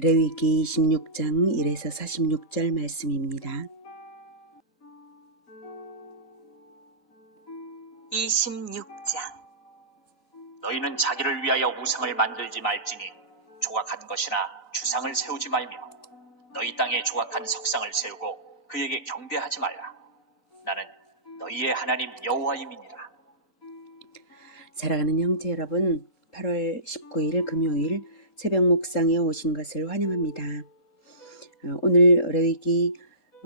레위기 26장 1에서 46절 말씀입니다. 26장. 너희는 자기를 위하여 우상을 만들지 말지니 조각한 것이나 주상을 세우지 말며 너희 땅에 조각한 석상을 세우고 그에게 경배하지 말라. 나는 너희의 하나님 여호와임이니라. 사랑하는 형제 여러분, 8월 19일 금요일 새벽 묵상에 오신 것을 환영합니다. 오늘 레위기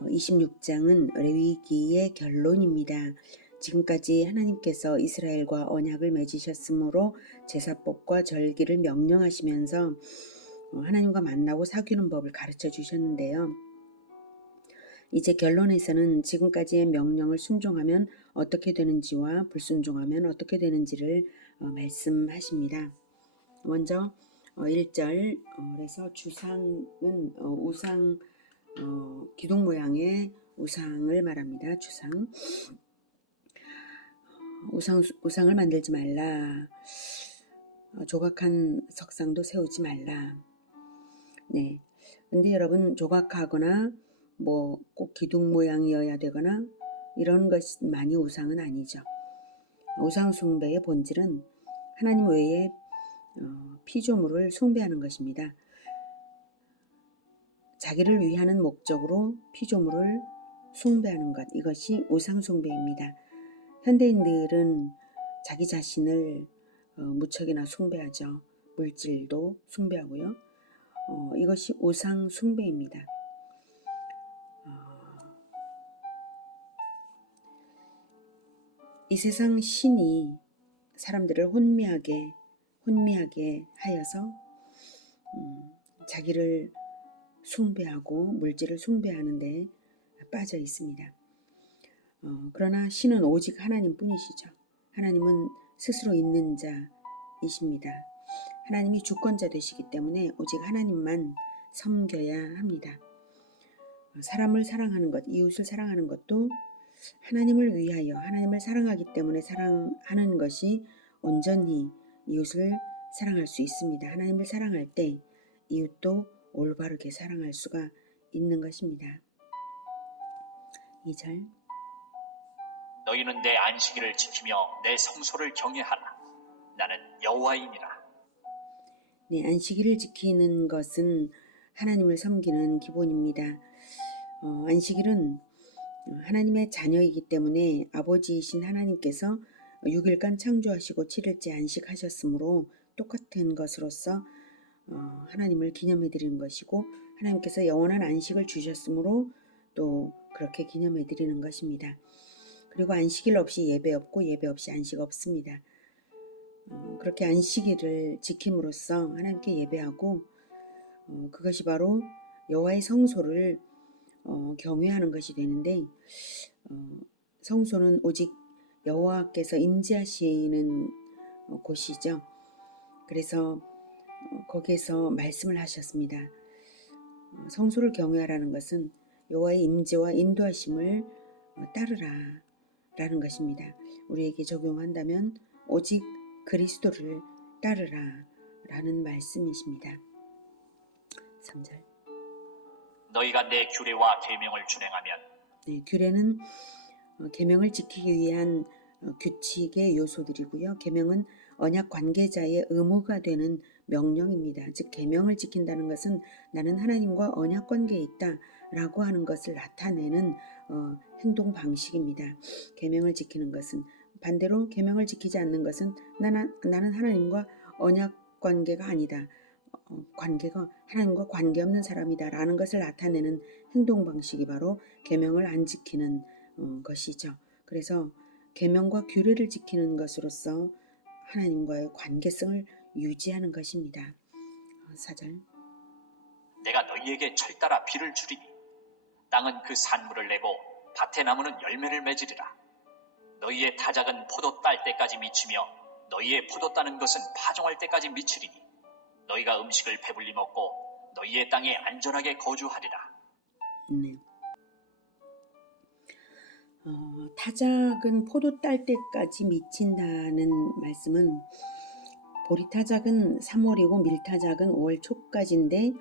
26장은 레위기의 결론입니다. 지금까지 하나님께서 이스라엘과 언약을 맺으셨으므로 제사법과 절기를 명령하시면서 하나님과 만나고 사귀는 법을 가르쳐 주셨는데요. 이제 결론에서는 지금까지의 명령을 순종하면 어떻게 되는지와 불순종하면 어떻게 되는지를 말씀하십니다. 먼저 1절 그래서 주상은 우상 기둥 모양의 우상을 말합니다. 우상을 만들지 말라. 조각한 석상도 세우지 말라. 네. 근데 여러분, 조각하거나 꼭 기둥 모양이어야 되거나 이런 것만이 우상은 아니죠. 우상 숭배의 본질은 하나님 외에 피조물을 숭배하는 것입니다. 자기를 위하는 목적으로 피조물을 숭배하는 것, 이것이 우상 숭배입니다. 현대인들은 자기 자신을 무척이나 숭배하죠. 물질도 숭배하고요. 이것이 우상 숭배입니다. 이 세상 신이 사람들을 혼미하게 하여서 자기를 숭배하고 물질을 숭배하는데 빠져 있습니다. 그러나 신은 오직 하나님뿐이시죠. 하나님은 스스로 있는 자이십니다. 하나님이 주권자 되시기 때문에 오직 하나님만 섬겨야 합니다. 사람을 사랑하는 것, 이웃을 사랑하는 것도 하나님을 위하여 하나님을 사랑하기 때문에 사랑하는 것이 온전히 이웃을 사랑할 수 있습니다. 하나님을 사랑할 때 이웃도 올바르게 사랑할 수가 있는 것입니다. 2절. 너희는 내 안식일을 지키며 내 성소를 경외하라. 나는 여호와임이라. 네, 안식일을 지키는 것은 하나님을 섬기는 기본입니다. 안식일은 하나님의 자녀이기 때문에 아버지이신 하나님께서 6일간 창조하시고 7일째 안식하셨으므로 똑같은 것으로서 하나님을 기념해 드리는 것이고, 하나님께서 영원한 안식을 주셨으므로 또 그렇게 기념해 드리는 것입니다. 그리고 안식일 없이 예배 없고 예배 없이 안식 없습니다. 그렇게 안식일을 지킴으로써 하나님께 예배하고 그것이 바로 여호와의 성소를 경외하는 것이 되는데, 성소는 오직 여호와께서 임재하시는 곳이죠. 그래서 거기에서 말씀을 하셨습니다. 성소를 경외하라는 것은 여호와의 임재와 인도하심을 따르라 라는 것입니다. 우리에게 적용한다면 오직 그리스도를 따르라 라는 말씀이십니다. 3절. 너희가 내 규례와 계명을 준행하면. 네, 규례는 계명을 지키기 위한 규칙의 요소들이고요. 계명은 언약 관계자의 의무가 되는 명령입니다. 즉 계명을 지킨다는 것은 나는 하나님과 언약 관계에 있다라고 하는 것을 나타내는 행동 방식입니다. 계명을 지키는 것은, 반대로 계명을 지키지 않는 것은 나는 하나님과 언약 관계가 아니다. 관계가 하나님과 관계없는 사람이다 라는 것을 나타내는 행동 방식이 바로 계명을 안 지키는 것이죠. 그래서 계명과 규례를 지키는 것으로서 하나님과의 관계성을 유지하는 것입니다. 4절. 내가 너희에게 철따라 비를 주리니 땅은 그 산물을 내고 밭의 나무는 열매를 맺으리라. 너희의 타작은 포도 딸 때까지 미치며 너희의 포도 따는 것은 파종할 때까지 미치리니 너희가 음식을 배불리 먹고 너희의 땅에 안전하게 거주하리라. 네. 타작은 포도 딸 때까지 미친다는 말씀은, 보리타작은 3월이고 밀타작은 5월 초까지인데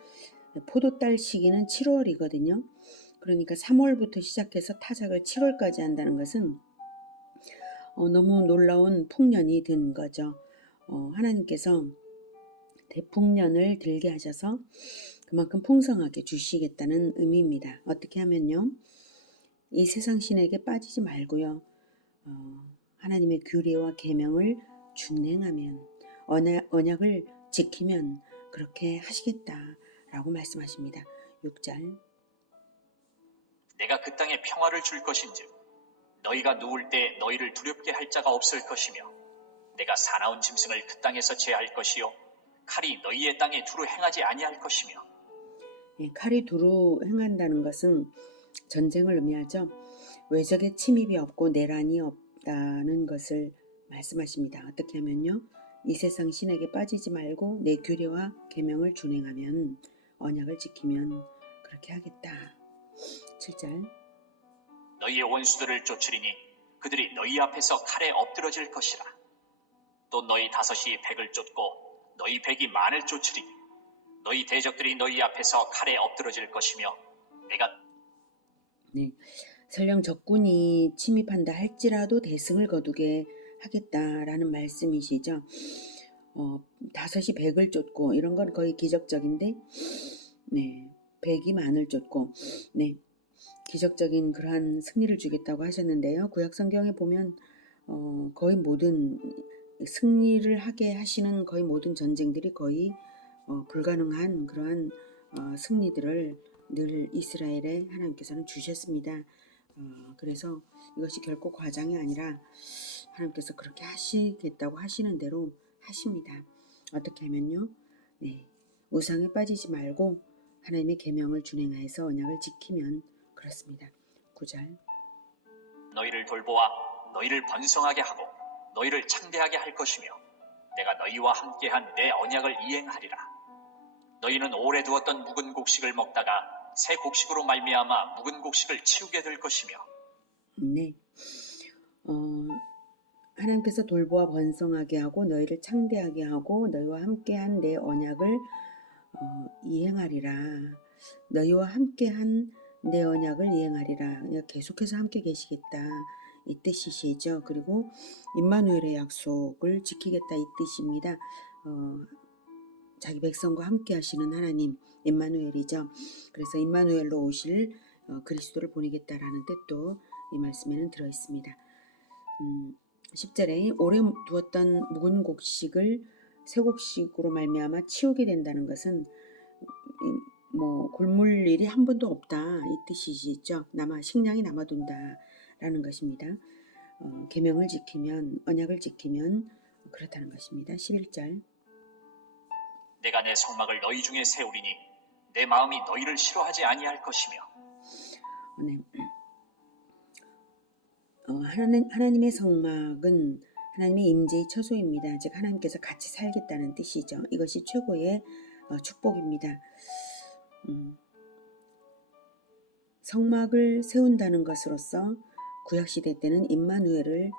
포도딸 시기는 7월이거든요. 그러니까 3월부터 시작해서 타작을 7월까지 한다는 것은 너무 놀라운 풍년이 든 거죠. 하나님께서 대풍년을 들게 하셔서 그만큼 풍성하게 주시겠다는 의미입니다. 어떻게 하면요. 이 세상 신에게 빠지지 말고요. 하나님의 규례와 계명을 준행하면 언약을 지키면 그렇게 하시겠다라고 말씀하십니다. 6절 내가 그 땅에 평화를 줄 것인즉 너희가 누울 때 너희를 두렵게 할 자가 없을 것이며 내가 사나운 짐승을 그 땅에서 제할 것이요 칼이 너희의 땅에 두루 행하지 아니할 것이며. 칼이 두루 행한다는 것은 전쟁을 의미하죠. 외적의 침입이 없고 내란이 없다는 것을 말씀하십니다. 어떻게 하면요. 이 세상 신에게 빠지지 말고 내 규례와 계명을 준행하면 언약을 지키면 그렇게 하겠다. 7절 너희의 원수들을 쫓으리니 그들이 너희 앞에서 칼에 엎드러질 것이라. 또 너희 다섯이 백을 쫓고 너희 백이 만을 쫓으리니 너희 대적들이 너희 앞에서 칼에 엎드러질 것이며 내가 설령 적군이 침입한다 할지라도 대승을 거두게 하겠다라는 말씀이시죠. 다섯이 백을 쫓고 이런 건 거의 기적적인데 백이 만을 쫓고 기적적인 그러한 승리를 주겠다고 하셨는데요. 구약 성경에 보면 거의 모든 승리를 하게 하시는 거의 모든 전쟁들이 거의 불가능한 그러한 승리들을 늘 이스라엘에 하나님께서는 주셨습니다. 그래서 이것이 결코 과장이 아니라 하나님께서 그렇게 하시겠다고 하시는 대로 하십니다. 어떻게 하면요. 우상에 빠지지 말고 하나님의 계명을 준행하여서 언약을 지키면 그렇습니다. 9절 너희를 돌보아 너희를 번성하게 하고 너희를 창대하게 할 것이며 내가 너희와 함께한 내 언약을 이행하리라. 너희는 오래 두었던 묵은 곡식을 먹다가 새 곡식으로 말미암아 묵은 곡식을 치우게 될 것이며. 하나님께서 돌보아 번성하게 하고 너희를 창대하게 하고 너희와 함께한 내 언약을 이행하리라. 너희와 함께한 내 언약을 이행하리라. 계속해서 함께 계시겠다. 이 뜻이시죠. 그리고 임마누엘의 약속을 지키겠다 이 뜻입니다. 자기 백성과 함께 하시는 하나님 임마누엘이죠. 그래서 임마누엘로 오실 그리스도를 보내겠다라는 뜻도 이 말씀에는 들어있습니다. 10절에 오래 두었던 묵은 곡식을 새 곡식으로 말미암아 치우게 된다는 것은 굶을 일이 한 번도 없다 이 뜻이시죠. 식량이 남아둔다라는 것입니다. 계명을 지키면 언약을 지키면 그렇다는 것입니다. 11절 내가 내 성막을 너희 중에 세우리니 내 마음이 너희를 싫어하지 아니할 것이며. 하나님의 성막은 하나님의 임재의 처소입니다. 즉 하나님께서 같이 살겠다는 뜻이죠. 이것이 최고의 축복입니다. 성막을 세운다는 것으로서 구약시대 때는 임마누엘을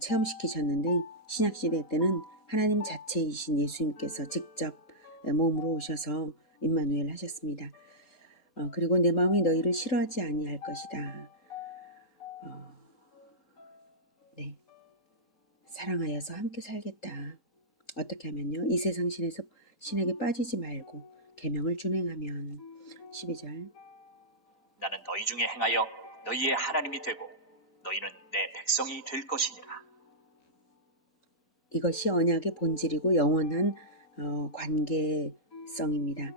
체험시키셨는데 신약시대 때는 하나님 자체이신 예수님께서 직접 몸으로 오셔서 임마누엘 하셨습니다. 그리고 내 마음이 너희를 싫어하지 아니할 것이다. 사랑하여서 함께 살겠다. 어떻게 하면요. 이 세상 신에게 빠지지 말고 계명을 준행하면. 12절 나는 너희 중에 행하여 너희의 하나님이 되고 너희는 내 백성이 될 것이니라. 이것이 언약의 본질이고 영원한 관계성입니다.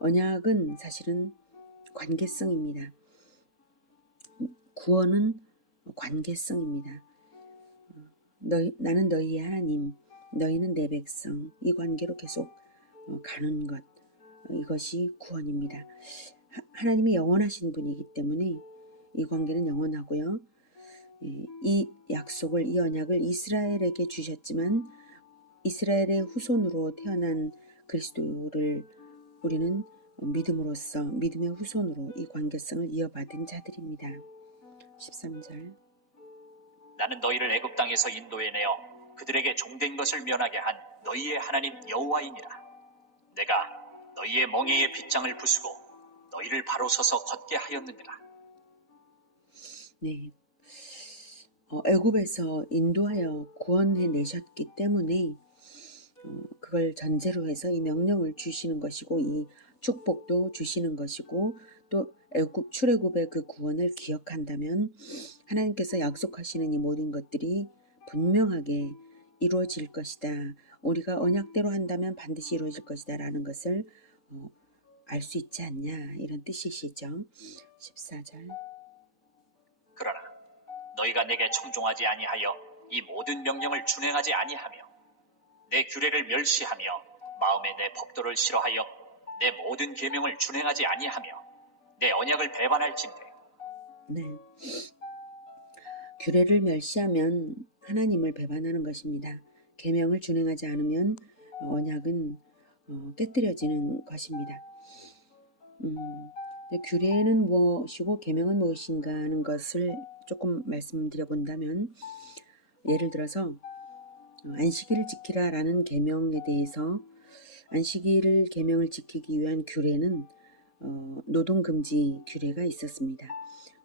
언약은 사실은 관계성입니다. 구원은 관계성입니다. 나는 너희의 하나님, 너희는 내 백성, 이 관계로 계속 가는 것, 이것이 구원입니다. 하나님이 영원하신 분이기 때문에 이 관계는 영원하고요. 이 약속을, 이 언약을 이스라엘에게 주셨지만 이스라엘의 후손으로 태어난 그리스도를 우리는 믿음으로써 믿음의 후손으로 이 관계성을 이어받은 자들입니다. 13절 나는 너희를 애굽 땅에서 인도해내어 그들에게 종된 것을 면하게 한 너희의 하나님 여호와이니라. 내가 너희의 멍에의 빗장을 부수고 너희를 바로 서서 걷게 하였느니라. 네. 애굽에서 인도하여 구원해 내셨기 때문에 그걸 전제로 해서 이 명령을 주시는 것이고 이 축복도 주시는 것이고 또 출애굽의 그 구원을 기억한다면 하나님께서 약속하시는 이 모든 것들이 분명하게 이루어질 것이다. 우리가 언약대로 한다면 반드시 이루어질 것이다 라는 것을 알 수 있지 않냐 이런 뜻이시죠. 14절. 그러나 너희가 내게 청종하지 아니하여 이 모든 명령을 준행하지 아니하며 내 규례를 멸시하며 마음에 내 법도를 싫어하여 내 모든 계명을 준행하지 아니하며 내 언약을 배반할진대. 네. 규례를 멸시하면 하나님을 배반하는 것입니다. 계명을 준행하지 않으면 언약은 깨뜨려지는 것입니다. 규례는 무엇이고 계명은 무엇인가 하는 것을 조금 말씀드려 본다면 예를 들어서 안식일을 지키라 라는 계명에 대해서 안식일을 계명을 지키기 위한 규례는 노동금지 규례가 있었습니다.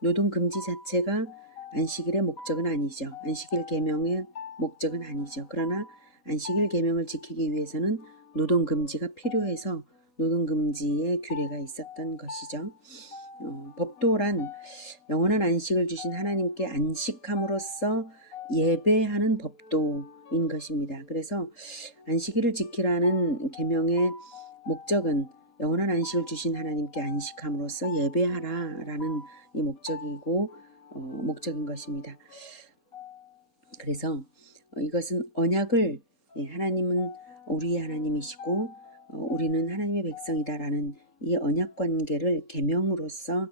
노동금지 자체가 안식일의 목적은 아니죠. 안식일 계명의 목적은 아니죠. 그러나 안식일 계명을 지키기 위해서는 노동금지가 필요해서 노동금지의 규례가 있었던 것이죠. 법도란 영원한 안식을 주신 하나님께 안식함으로써 예배하는 법도인 것입니다. 그래서 안식일을 지키라는 계명의 목적은 영원한 안식을 주신 하나님께 안식함으로써 예배하라라는 이 목적인 것입니다. 그래서 이것은 언약을 하나님은 우리의 하나님이시고 우리는 하나님의 백성이다라는 이 언약 관계를 계명으로서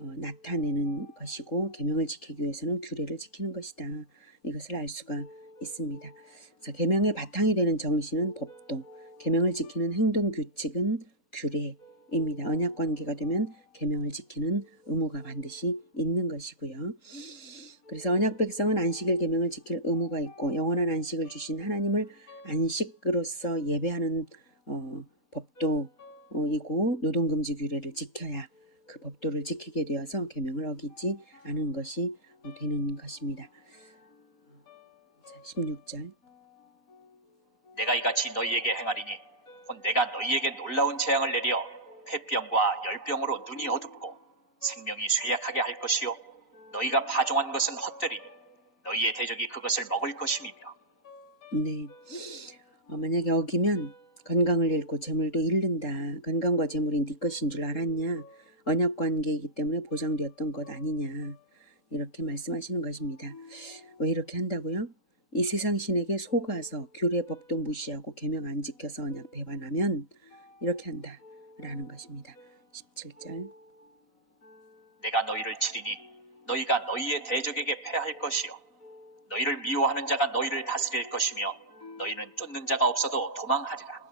나타내는 것이고 계명을 지키기 위해서는 규례를 지키는 것이다. 이것을 알 수가 있습니다. 그래서 계명의 바탕이 되는 정신은 법도, 계명을 지키는 행동 규칙은 규례입니다. 언약 관계가 되면 계명을 지키는 의무가 반드시 있는 것이고요. 그래서 언약 백성은 안식일 계명을 지킬 의무가 있고 영원한 안식을 주신 하나님을 안식으로서 예배하는 법도이고 노동금지 규례를 지켜야 그 법도를 지키게 되어서 계명을 어기지 않은 것이 되는 것입니다. 자, 16절. 내가 이같이 너희에게 행하리니 곧 내가 너희에게 놀라운 재앙을 내려 폐병과 열병으로 눈이 어둡고 생명이 쇠약하게 할 것이요 너희가 파종한 것은 헛되리니 너희의 대적이 그것을 먹을 것임이며. 네. 만약에 어기면 건강을 잃고 재물도 잃는다. 건강과 재물이 네 것인 줄 알았냐? 언약 관계이기 때문에 보장되었던 것 아니냐? 이렇게 말씀하시는 것입니다. 왜 이렇게 한다고요? 이 세상 신에게 속아서 규례 법도 무시하고 계명 안 지켜서 언약 배반하면 이렇게 한다라는 것입니다. 17절. 내가 너희를 치리니 너희가 너희의 대적에게 패할 것이요 너희를 미워하는 자가 너희를 다스릴 것이며 너희는 쫓는 자가 없어도 도망하리라.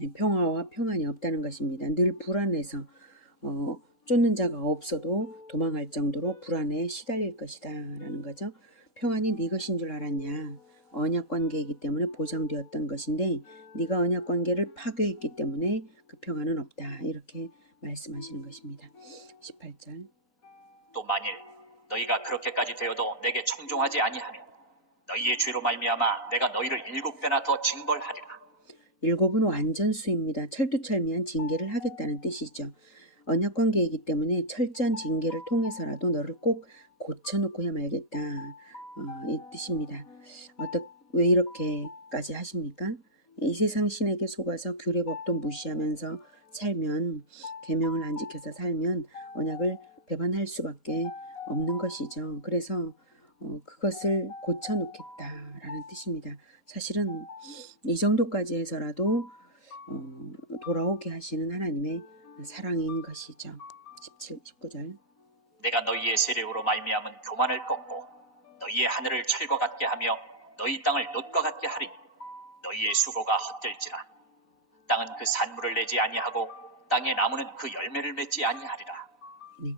네, 평화와 평안이 없다는 것입니다. 늘 불안해서 쫓는 자가 없어도 도망할 정도로 불안에 시달릴 것이다 라는 거죠. 평안이 네 것인 줄 알았냐? 언약 관계이기 때문에 보장되었던 것인데 네가 언약 관계를 파괴했기 때문에 그 평안은 없다. 이렇게 말씀하시는 것입니다. 18절. 또 만일 너희가 그렇게까지 되어도 내게 청종하지 아니하면 너희의 죄로 말미암아 내가 너희를 7배나 더 징벌하리라. 7은 완전수입니다. 철두철미한 징계를 하겠다는 뜻이죠. 언약 관계이기 때문에 철저한 징계를 통해서라도 너를 꼭 고쳐놓고야 말겠다. 이 뜻입니다. 왜 이렇게까지 하십니까? 이 세상 신에게 속아서 규례법도 무시하면서 살면 계명을 안 지켜서 살면 언약을 배반할 수밖에 없는 것이죠. 그래서 그것을 고쳐놓겠다라는 뜻입니다. 사실은 이 정도까지 해서라도 돌아오게 하시는 하나님의 사랑인 것이죠. 17, 19절. 내가 너희의 세력으로 말미암은 교만을 꺾고 너희의 하늘을 철과 같게 하며 너희 땅을 놋과 같게 하리니 너희의 수고가 헛될지라. 땅은 그 산물을 내지 아니하고 땅의 나무는 그 열매를 맺지 아니하리라. 네,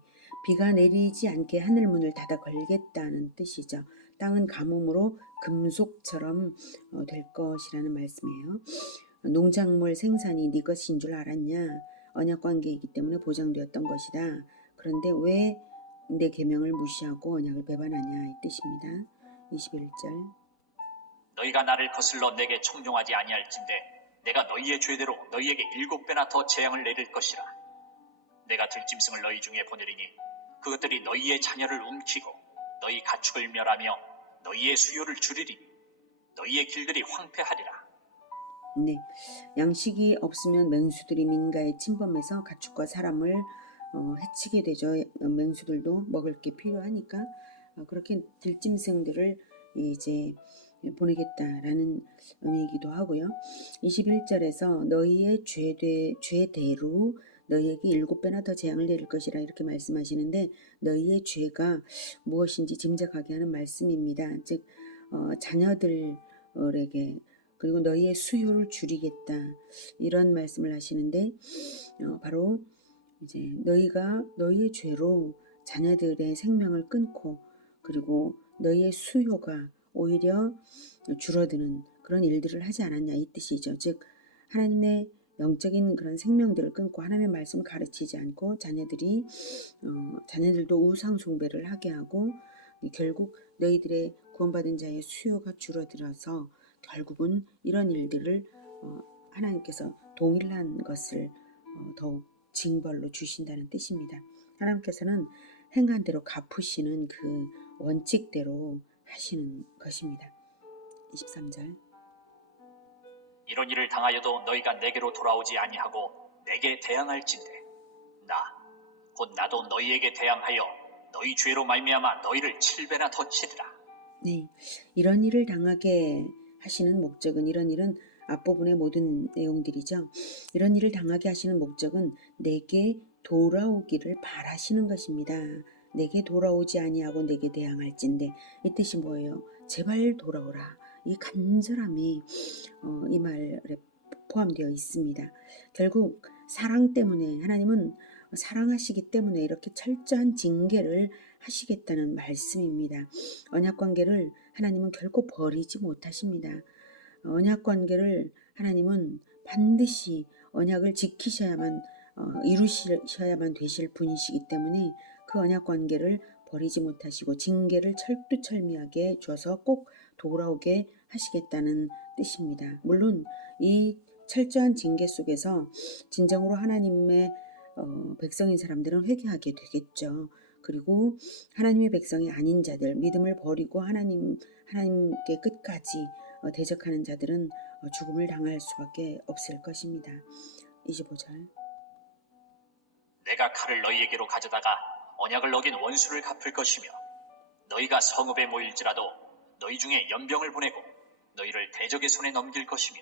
비가 내리지 않게 하늘문을 닫아 걸겠다는 뜻이죠. 땅은 가뭄으로 금속처럼 될 것이라는 말씀이에요. 농작물 생산이 네 것인 줄 알았냐? 언약 관계이기 때문에 보장되었던 것이다. 그런데 왜 내 계명을 무시하고 언약을 배반하냐 이 뜻입니다. 21절. 너희가 나를 거슬러 내게 청종하지 아니할진대 내가 너희의 죄대로 너희에게 7배나 더 재앙을 내릴 것이라. 내가 들짐승을 너희 중에 보내리니 그것들이 너희의 자녀를 움키고 너희 가축을 멸하며 너희의 수요를 줄이리니 너희의 길들이 황폐하리라. 네, 양식이 없으면 맹수들이 민가에 침범해서 가축과 사람을 해치게 되죠. 맹수들도 먹을 게 필요하니까 그렇게 들짐승들을 이제 보내겠다라는 의미이기도 하고요. 21절에서 너희의 죄대로 너희에게 7배나 더 재앙을 내릴 것이라 이렇게 말씀하시는데 너희의 죄가 무엇인지 짐작하게 하는 말씀입니다. 즉 자녀들에게 그리고 너희의 수요를 줄이겠다 이런 말씀을 하시는데 바로 이제 너희가 너희의 죄로 자녀들의 생명을 끊고 그리고 너희의 수요가 오히려 줄어드는 그런 일들을 하지 않았냐 이 뜻이죠. 즉 하나님의 영적인 그런 생명들을 끊고 하나님의 말씀을 가르치지 않고 자녀들도 우상 숭배를 하게 하고 결국 너희들의 구원받은 자의 수요가 줄어들어서 결국은 이런 일들을 하나님께서 동일한 것을 더욱 징벌로 주신다는 뜻입니다. 하나님께서는 행한 대로 갚으시는 그 원칙대로 하시는 것입니다. 23절. 이런 일을 당하여도 너희가 내게로 돌아오지 아니하고 내게 대항할진대 곧 나도 너희에게 대항하여 너희 죄로 말미암아 너희를 7배나 더 치리라. 네, 이런 일을 당하게 하시는 목적은 이런 일은 앞부분의 모든 내용들이죠. 이런 일을 당하게 하시는 목적은 내게 돌아오기를 바라시는 것입니다. 내게 돌아오지 아니하고 내게 대항할진대 이 뜻이 뭐예요? 제발 돌아오라. 이 간절함이 이 말에 포함되어 있습니다. 결국 사랑 때문에 하나님은 사랑하시기 때문에 이렇게 철저한 징계를 하시겠다는 말씀입니다. 언약 관계를 하나님은 결코 버리지 못하십니다. 언약 관계를 하나님은 반드시 언약을 지키셔야만 이루셔야만 되실 분이시기 때문에 그 언약 관계를 버리지 못하시고 징계를 철두철미하게 줘서 꼭 돌아오게 하시겠다는 뜻입니다. 물론 이 철저한 징계 속에서 진정으로 하나님의 백성인 사람들은 회개하게 되겠죠. 그리고 하나님의 백성이 아닌 자들, 믿음을 버리고 하나님께 끝까지 대적하는 자들은 죽음을 당할 수밖에 없을 것입니다. 25절. 내가 칼을 너희에게로 가져다가 언약을 어긴 원수를 갚을 것이며 너희가 성읍에 모일지라도 너희 중에 연병을 보내고 너희를 대적의 손에 넘길 것이며.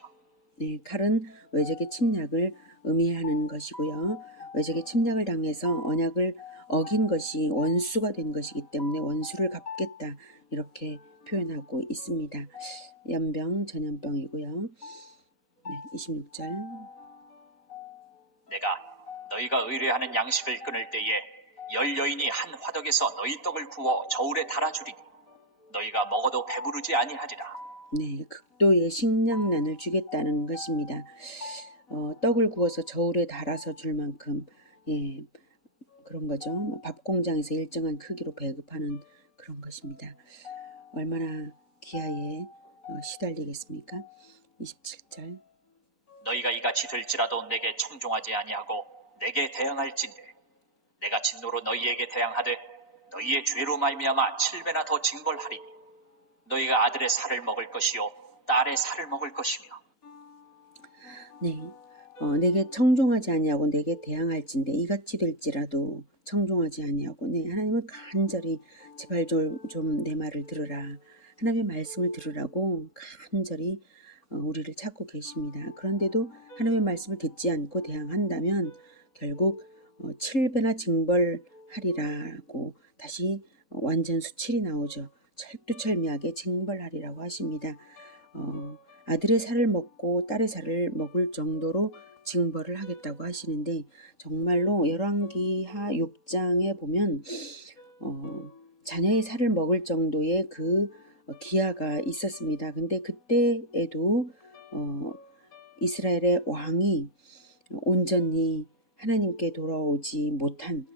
네, 칼은 외적의 침략을 의미하는 것이고요. 외적의 침략을 당해서 언약을 어긴 것이 원수가 된 것이기 때문에 원수를 갚겠다 이렇게 표현하고 있습니다. 연병, 전염병이고요. 네, 26절. 내가 너희가 의뢰하는 양식을 끊을 때에 10여인이 한 화덕에서 너희 떡을 구워 저울에 달아주리니 너희가 먹어도 배부르지 아니하리라. 네, 극도의 식량난을 주겠다는 것입니다. 떡을 구워서 저울에 달아서 줄 만큼 그런 거죠. 밥 공장에서 일정한 크기로 배급하는 그런 것입니다. 얼마나 기아에 시달리겠습니까? 27절. 너희가 이같이 될지라도 내게 청종하지 아니하고 내게 대항할진대 내가 진노로 너희에게 대항하되 너희의 죄로 말미암아 7배나 더 징벌하리니 너희가 아들의 살을 먹을 것이요 딸의 살을 먹을 것이며. 네, 내게 청종하지 아니하고 내게 대항할진대 이같이 될지라도 청종하지 아니하고 하나님은 간절히 제발 좀 내 말을 들으라. 하나님의 말씀을 들으라고 간절히 우리를 찾고 계십니다. 그런데도 하나님의 말씀을 듣지 않고 대항한다면 결국 7배나 징벌하리라고 다시 완전 수칠이 나오죠. 철두철미하게 징벌하리라고 하십니다. 아들의 살을 먹고 딸의 살을 먹을 정도로 징벌을 하겠다고 하시는데 정말로 열왕기하 6장에 보면 자녀의 살을 먹을 정도의 그 기아가 있었습니다. 근데 그때에도 이스라엘의 왕이 온전히 하나님께 돌아오지 못한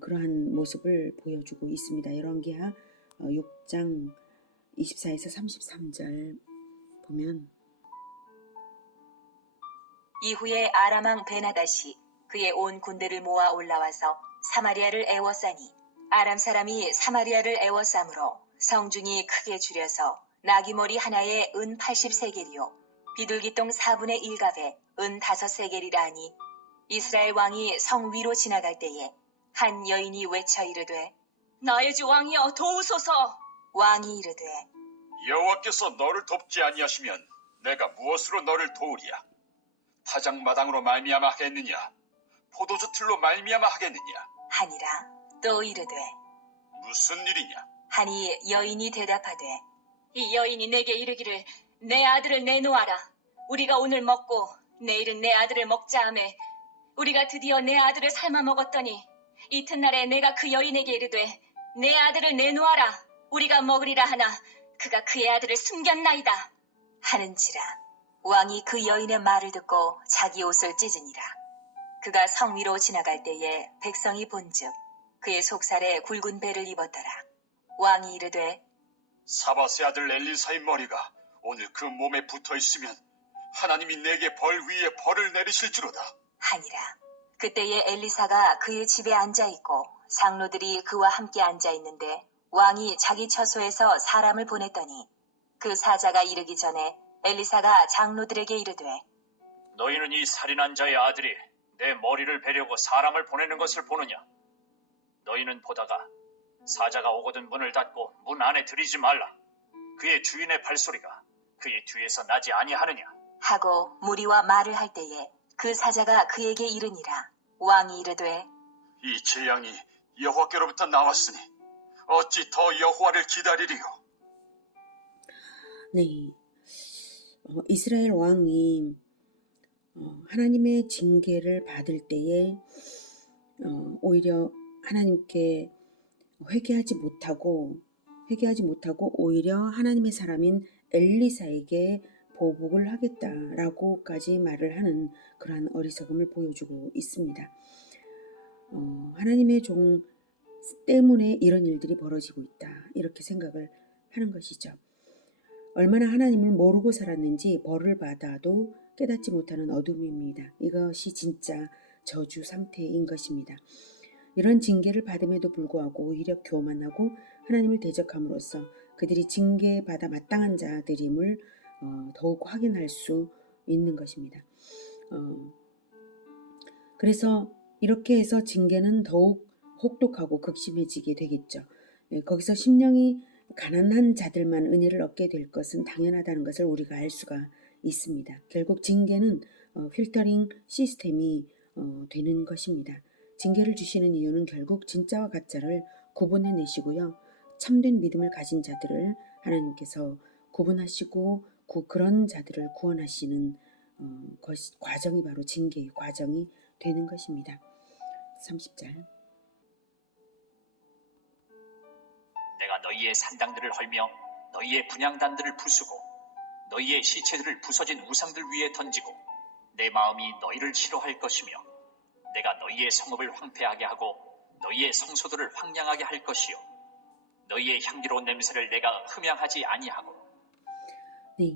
그러한 모습을 보여주고 있습니다. 열왕기하 6장 24에서 33절 보면 이후에 아람왕 베나다시 그의 온 군대를 모아 올라와서 사마리아를 애워싸니 아람 사람이 사마리아를 애워싸므로 성중이 크게 줄여서 나귀머리 하나에 은 80세겔이요 비둘기똥 4분의 1갑에 은 5세겔이라 하니 이스라엘 왕이 성 위로 지나갈 때에 한 여인이 외쳐 이르되 나의 주 왕이여 도우소서. 왕이 이르되 여호와께서 너를 돕지 아니하시면 내가 무엇으로 너를 도우리야? 타작마당으로 말미암아 하겠느냐? 포도주 틀로 말미암아 하겠느냐? 하니라. 또 이르되 무슨 일이냐? 하니 여인이 대답하되 이 여인이 내게 이르기를 내 아들을 내놓아라. 우리가 오늘 먹고 내일은 내 아들을 먹자 하매 우리가 드디어 내 아들을 삶아 먹었더니 이튿날에 내가 그 여인에게 이르되 내 아들을 내놓아라. 우리가 먹으리라 하나 그가 그의 아들을 숨겼나이다. 하는지라. 왕이 그 여인의 말을 듣고 자기 옷을 찢으니라. 그가 성 위로 지나갈 때에 백성이 본즉 그의 속살에 굵은 배를 입었더라. 왕이 이르되 사바스의 아들 엘리사의 머리가 오늘 그 몸에 붙어 있으면 하나님이 내게 벌 위에 벌을 내리실 줄로다. 하니라. 그때에 엘리사가 그의 집에 앉아있고 장로들이 그와 함께 앉아있는데 왕이 자기 처소에서 사람을 보냈더니 그 사자가 이르기 전에 엘리사가 장로들에게 이르되 너희는 이 살인한 자의 아들이 내 머리를 베려고 사람을 보내는 것을 보느냐? 너희는 보다가 사자가 오거든 문을 닫고 문 안에 들이지 말라. 그의 주인의 발소리가 그의 뒤에서 나지 아니하느냐? 하고 무리와 말을 할 때에 그 사자가 그에게 이르니라. 왕이 이르되 이 재앙이 여호와께로부터 나왔으니 어찌 더 여호와를 기다리리요? 네, 이스라엘 왕이 하나님의 징계를 받을 때에 오히려 하나님께 회개하지 못하고 오히려 하나님의 사람인 엘리사에게 보복을 하겠다라고까지 말을 하는 그러한 어리석음을 보여주고 있습니다. 하나님의 종 때문에 이런 일들이 벌어지고 있다, 이렇게 생각을 하는 것이죠. 얼마나 하나님을 모르고 살았는지 벌을 받아도 깨닫지 못하는 어둠입니다. 이것이 진짜 저주 상태인 것입니다. 이런 징계를 받음에도 불구하고 오히려 교만하고 하나님을 대적함으로써 그들이 징계받아 마땅한 자들임을 더욱 확인할 수 있는 것입니다. 그래서 이렇게 해서 징계는 더욱 혹독하고 극심해지게 되겠죠. 거기서 심령이 가난한 자들만 은혜를 얻게 될 것은 당연하다는 것을 우리가 알 수가 있습니다. 결국 징계는 필터링 시스템이 되는 것입니다. 징계를 주시는 이유는 결국 진짜와 가짜를 구분해내시고요. 참된 믿음을 가진 자들을 하나님께서 구분하시고 그런 자들을 구원하시는 과정이 바로 징계의 과정이 되는 것입니다. 30절. 내가 너희의 산당들을 헐며 너희의 분향단들을 부수고 너희의 시체들을 부서진 우상들 위에 던지고 내 마음이 너희를 싫어할 것이며 내가 너희의 성읍을 황폐하게 하고 너희의 성소들을 황량하게 할 것이요 너희의 향기로운 냄새를 내가 흠양하지 아니하고. 네,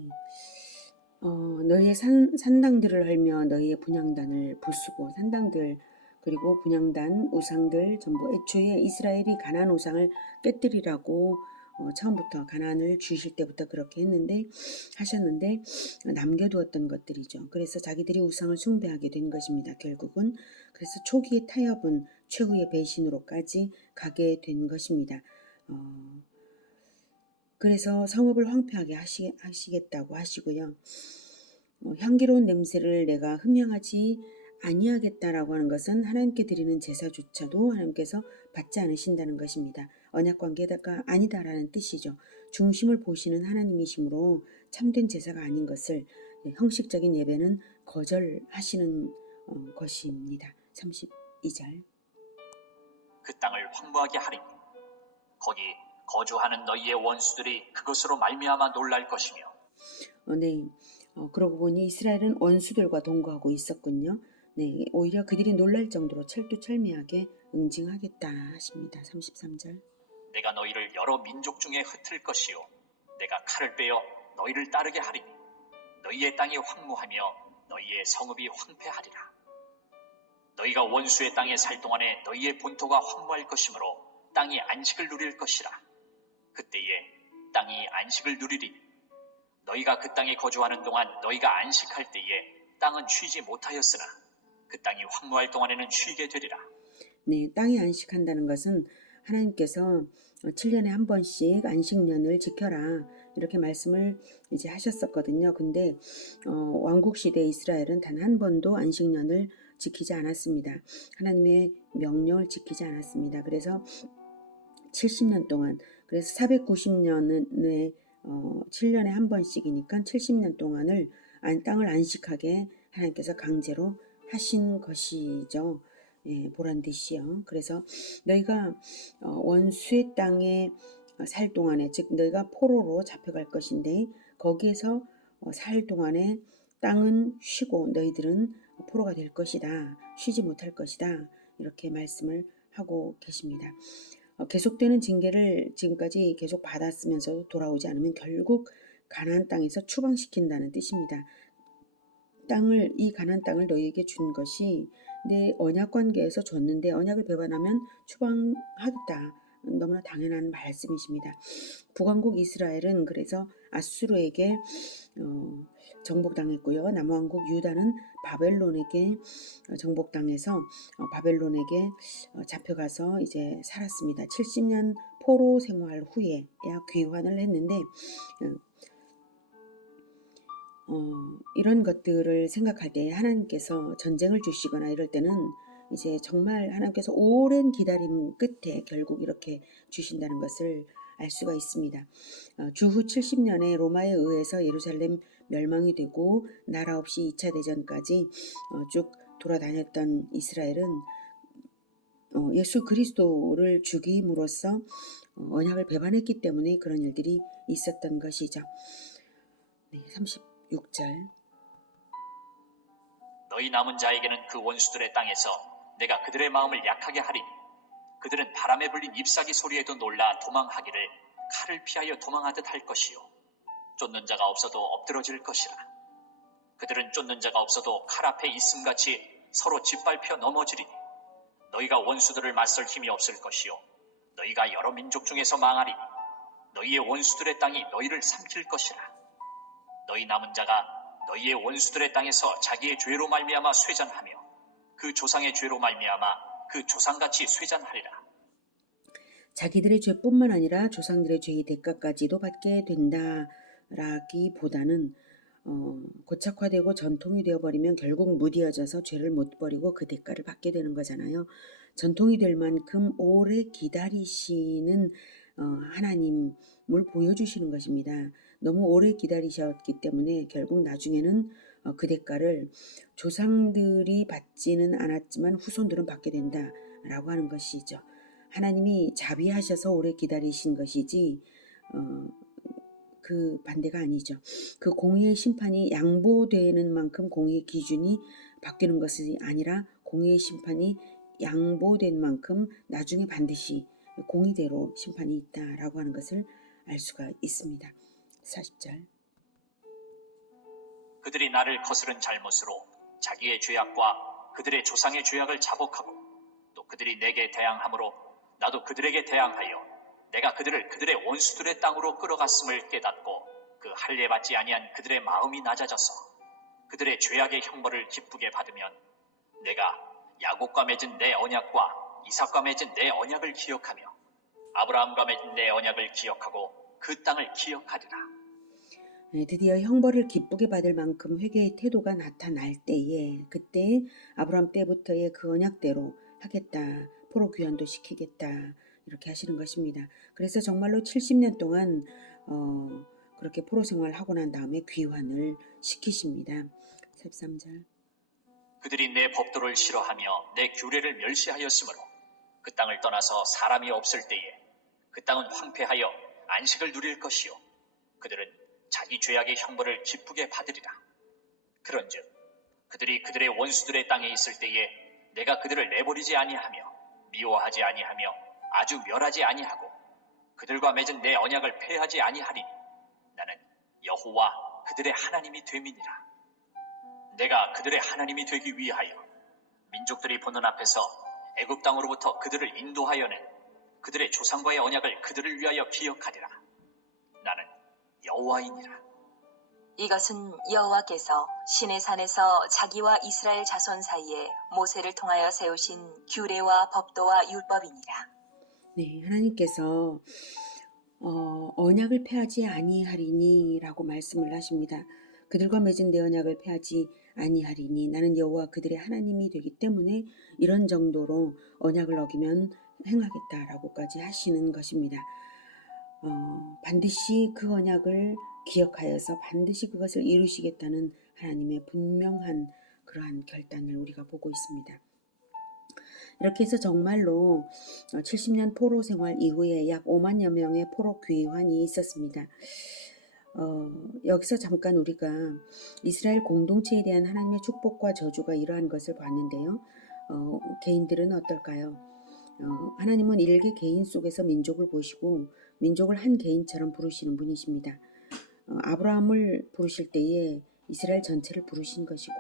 너희의 산당들을 헐며 너희의 분향단을 부수고, 산당들 그리고 분향단, 우상들 전부 애초에 이스라엘이 가나안 우상을 깨뜨리라고 처음부터 가나안을 주실 때부터 그렇게 하셨는데 남겨두었던 것들이죠. 그래서 자기들이 우상을 숭배하게 된 것입니다. 결국은 그래서 초기의 타협은 최후의 배신으로까지 가게 된 것입니다. 그래서 성읍을 황폐하게 하시겠다고 하시고요. 향기로운 냄새를 내가 흠양하지 아니하겠다라고 하는 것은 하나님께 드리는 제사조차도 하나님께서 받지 않으신다는 것입니다. 언약관계가 아니다라는 뜻이죠. 중심을 보시는 하나님이시므로 참된 제사가 아닌 것을, 형식적인 예배는 거절하시는 것입니다. 32절. 그 땅을 황무하게 하리니 거기 거주하는 너희의 원수들이 그것으로 말미암아 놀랄 것이며. 네, 그러고 보니 이스라엘은 원수들과 동거하고 있었군요. 네, 오히려 그들이 놀랄 정도로 철두철미하게 응징하겠다 하십니다. 33절. 내가 너희를 여러 민족 중에 흩을 것이요 내가 칼을 빼어 너희를 따르게 하리니 너희의 땅이 황무하며 너희의 성읍이 황폐하리라. 너희가 원수의 땅에 살 동안에 너희의 본토가 황무할 것이므로 땅이 안식을 누릴 것이라. 그때에 땅이 안식을 누리리니 너희가 그 땅에 거주하는 동안 너희가 안식할 때에 땅은 쉬지 못하였으나 그 땅이 황무할 동안에는 쉬게 되리라. 네, 땅이 안식한다는 것은 하나님께서 7년에 한 번씩 안식년을 지켜라 이렇게 말씀을 이제 하셨었거든요. 근데 왕국 시대 이스라엘은 단 한 번도 안식년을 지키지 않았습니다. 하나님의 명령을 지키지 않았습니다. 그래서 70년 동안, 그래서 490년에 7년에 한 번씩이니까 70년 동안을 땅을 안식하게 하나님께서 강제로 하신 것이죠. 예, 보란 듯이요. 그래서 너희가 원수의 땅에 살 동안에, 즉 너희가 포로로 잡혀갈 것인데 거기에서 살 동안에 땅은 쉬고 너희들은 포로가 될 것이다. 쉬지 못할 것이다. 이렇게 말씀을 하고 계십니다. 계속되는 징계를 지금까지 계속 받았으면서도 돌아오지 않으면 결국 가나안 땅에서 추방시킨다는 뜻입니다. 이 가나안 땅을 너희에게 준 것이 내 언약 관계에서 줬는데 언약을 배반하면 추방하겠다. 너무나 당연한 말씀이십니다. 북왕국 이스라엘은 그래서 아수르에게 정복당했고요. 남왕국 유다는 바벨론에게 정복당해서 바벨론에게 잡혀가서 이제 살았습니다. 70년 포로 생활 후에 귀환을 했는데 이런 것들을 생각할 때 하나님께서 전쟁을 주시거나 이럴 때는 이제 정말 하나님께서 오랜 기다림 끝에 결국 이렇게 주신다는 것을 알 수가 있습니다. 주후 70년에 로마에 의해서 예루살렘 멸망이 되고 나라 없이 2차 대전까지 쭉 돌아다녔던 이스라엘은 예수 그리스도를 죽임으로써 언약을 배반했기 때문에 그런 일들이 있었던 것이죠. 네, 36절. 너희 남은 자에게는 그 원수들의 땅에서 내가 그들의 마음을 약하게 하리니 그들은 바람에 불린 잎사귀 소리에도 놀라 도망하기를 칼을 피하여 도망하듯 할 것이요 쫓는 자가 없어도 엎드러질 것이라. 그들은 쫓는 자가 없어도 칼 앞에 있음같이 서로 짓밟혀 넘어지리니 너희가 원수들을 맞설 힘이 없을 것이요 너희가 여러 민족 중에서 망하리니 너희의 원수들의 땅이 너희를 삼킬 것이라. 너희 남은 자가 너희의 원수들의 땅에서 자기의 죄로 말미암아 쇠잔하며 그 조상의 죄로 말미암아 그 조상같이 쇠잔하리라. 자기들의 죄뿐만 아니라 조상들의 죄의 대가까지도 받게 된다라기보다는 고착화되고 전통이 되어버리면 결국 무디어져서 죄를 못 버리고 그 대가를 받게 되는 거잖아요. 전통이 될 만큼 오래 기다리시는 하나님을 보여주시는 것입니다. 너무 오래 기다리셨기 때문에 결국 나중에는 그 대가를 조상들이 받지는 않았지만 후손들은 받게 된다라고 하는 것이죠. 하나님이 자비하셔서 오래 기다리신 것이지 그 반대가 아니죠. 그 공의의 심판이 양보되는 만큼 공의의 기준이 바뀌는 것이 아니라 공의의 심판이 양보된 만큼 나중에 반드시 공의대로 심판이 있다라고 하는 것을 알 수가 있습니다. 40절. 그들이 나를 거스른 잘못으로 자기의 죄악과 그들의 조상의 죄악을 자복하고 또 그들이 내게 대항함으로 나도 그들에게 대항하여 내가 그들을 그들의 원수들의 땅으로 끌어갔음을 깨닫고 그 할례 받지 아니한 그들의 마음이 낮아져서 그들의 죄악의 형벌을 기쁘게 받으면 내가 야곱과 맺은 내 언약과 이삭과 맺은 내 언약을 기억하며 아브라함과 맺은 내 언약을 기억하고 그 땅을 기억하리라. 네, 드디어 형벌을 기쁘게 받을 만큼 회개의 태도가 나타날 때에 그때 아브라함 때부터의 그 언약대로 하겠다. 포로 귀환도 시키겠다. 이렇게 하시는 것입니다. 그래서 정말로 70년 동안 그렇게 포로 생활을 하고 난 다음에 귀환을 시키십니다. 13절. 그들이 내 법도를 싫어하며 내 규례를 멸시하였으므로 그 땅을 떠나서 사람이 없을 때에 그 땅은 황폐하여 안식을 누릴 것이요 그들은 자기 죄악의 형벌을 기쁘게 받으리라. 그런즉 그들이 그들의 원수들의 땅에 있을 때에 내가 그들을 내버리지 아니하며 미워하지 아니하며 아주 멸하지 아니하고 그들과 맺은 내 언약을 폐하지 아니하리니 나는 여호와 그들의 하나님이 됨이니라. 내가 그들의 하나님이 되기 위하여 민족들이 보는 앞에서 애굽 땅으로부터 그들을 인도하여낸 그들의 조상과의 언약을 그들을 위하여 기억하리라. 나는 여호와이니라. 이것은 여호와께서 시내산에서 자기와 이스라엘 자손 사이에 모세를 통하여 세우신 규례와 법도와 율법이니라. 네, 하나님께서 언약을 폐하지 아니하리니라고 말씀을 하십니다. 그들과 맺은 내 언약을 폐하지 아니하리니 나는 여호와 그들의 하나님이 되기 때문에 이런 정도로 언약을 어기면 행하겠다라고까지 하시는 것입니다. 반드시 그 언약을 기억하여서 반드시 그것을 이루시겠다는 하나님의 분명한 그러한 결단을 우리가 보고 있습니다. 이렇게 해서 정말로 70년 포로 생활 이후에 약 5만여 명의 포로 귀환이 있었습니다. 여기서 잠깐 우리가 이스라엘 공동체에 대한 하나님의 축복과 저주가 이러한 것을 봤는데요. 개인들은 어떨까요? 하나님은 일개 개인 속에서 민족을 보시고 민족을 한 개인처럼 부르시는 분이십니다. 아브라함을 부르실 때에 이스라엘 전체를 부르신 것이고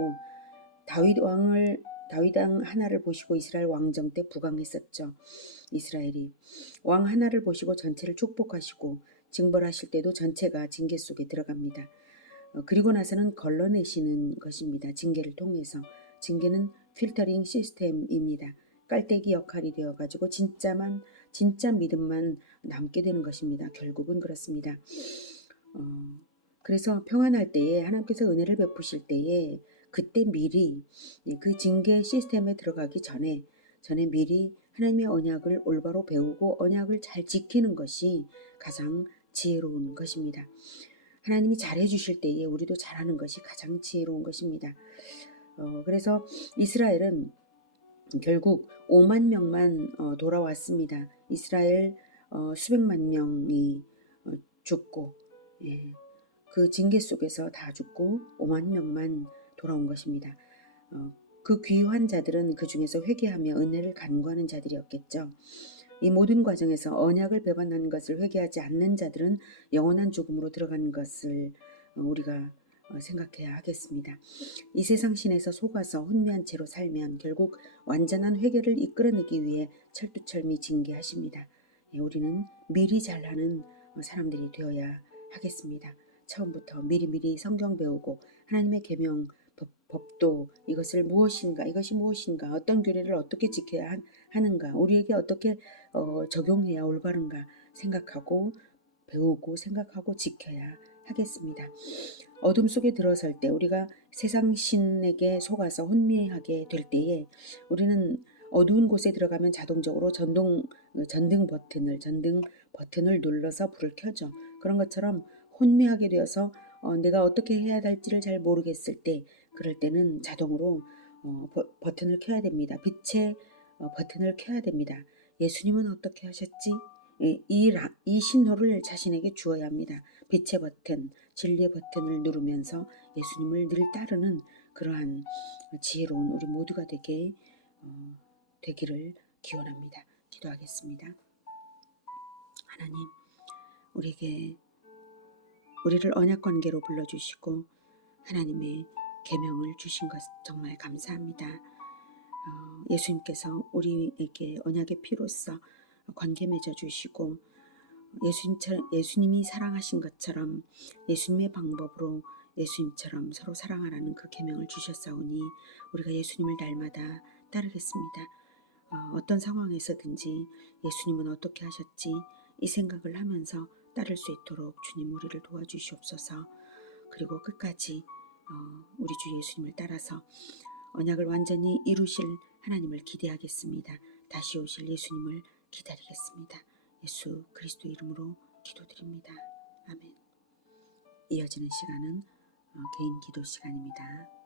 다윗 왕 하나를 보시고 이스라엘 왕정 때 부강했었죠. 이스라엘이 왕 하나를 보시고 전체를 축복하시고 징벌하실 때도 전체가 징계 속에 들어갑니다. 그리고 나서는 걸러내시는 것입니다. 징계를 통해서. 징계는 필터링 시스템입니다. 깔때기 역할이 되어가지고 진짜 믿음만 남게 되는 것입니다. 결국은 그렇습니다. 그래서 평안할 때에 하나님께서 은혜를 베푸실 때에 그때 미리 그 징계 시스템에 들어가기 전에 미리 하나님의 언약을 올바로 배우고 언약을 잘 지키는 것이 가장 지혜로운 것입니다. 하나님이 잘해 주실 때에 우리도 잘하는 것이 가장 지혜로운 것입니다. 그래서 이스라엘은 결국 5만 명만 돌아왔습니다. 이스라엘 수백만 명이 죽고 그 징계 속에서 다 죽고 5만 명만 돌아온 것입니다. 그 귀한 자들은 그 중에서 회개하며 은혜를 간구하는 자들이었겠죠. 이 모든 과정에서 언약을 배반하는 것을 회개하지 않는 자들은 영원한 죽음으로 들어가는 것을 우리가 생각해야 하겠습니다. 이 세상 신에서 속아서 혼미한 채로 살면 결국 완전한 회개를 이끌어내기 위해 철두철미 징계하십니다. 우리는 미리 잘하는 사람들이 되어야 하겠습니다. 처음부터 미리미리 성경 배우고 하나님의 계명 법도 이것이 무엇인가 어떤 규례를 어떻게 지켜야 하는가 우리에게 어떻게 적용해야 올바른가 생각하고 배우고 생각하고 지켜야 하겠습니다. 어둠 속에 들어설 때 우리가 세상 신에게 속아서 혼미하게 될 때에 우리는 어두운 곳에 들어가면 자동적으로 전등 버튼을 눌러서 불을 켜죠. 그런 것처럼 혼미하게 되어서 내가 어떻게 해야 할지를 잘 모르겠을 때 그럴 때는 자동으로 버튼을 켜야 됩니다. 빛의 버튼을 켜야 됩니다. 예수님은 어떻게 하셨지? 이 신호를 자신에게 주어야 합니다. 빛의 버튼, 진리의 버튼을 누르면서 예수님을 늘 따르는 그러한 지혜로운 우리 모두가 되기를 기원합니다. 기도하겠습니다. 하나님, 우리를 언약관계로 불러주시고 하나님의 계명을 주신 것 정말 감사합니다. 예수님께서 우리에게 언약의 피로써 관계 맺어주시고 예수님이 사랑하신 것처럼 예수님의 방법으로 예수님처럼 서로 사랑하라는 그 계명을 주셨사오니 우리가 예수님을 날마다 따르겠습니다. 어떤 상황에서든지 예수님은 어떻게 하셨지 이 생각을 하면서 따를 수 있도록 주님 우리를 도와주시옵소서. 그리고 끝까지 우리 주 예수님을 따라서 언약을 완전히 이루실 하나님을 기대하겠습니다. 다시 오실 예수님을 기다리겠습니다. 예수 그리스도 이름으로 기도드립니다. 아멘. 이어지는 시간은 개인 기도 시간입니다.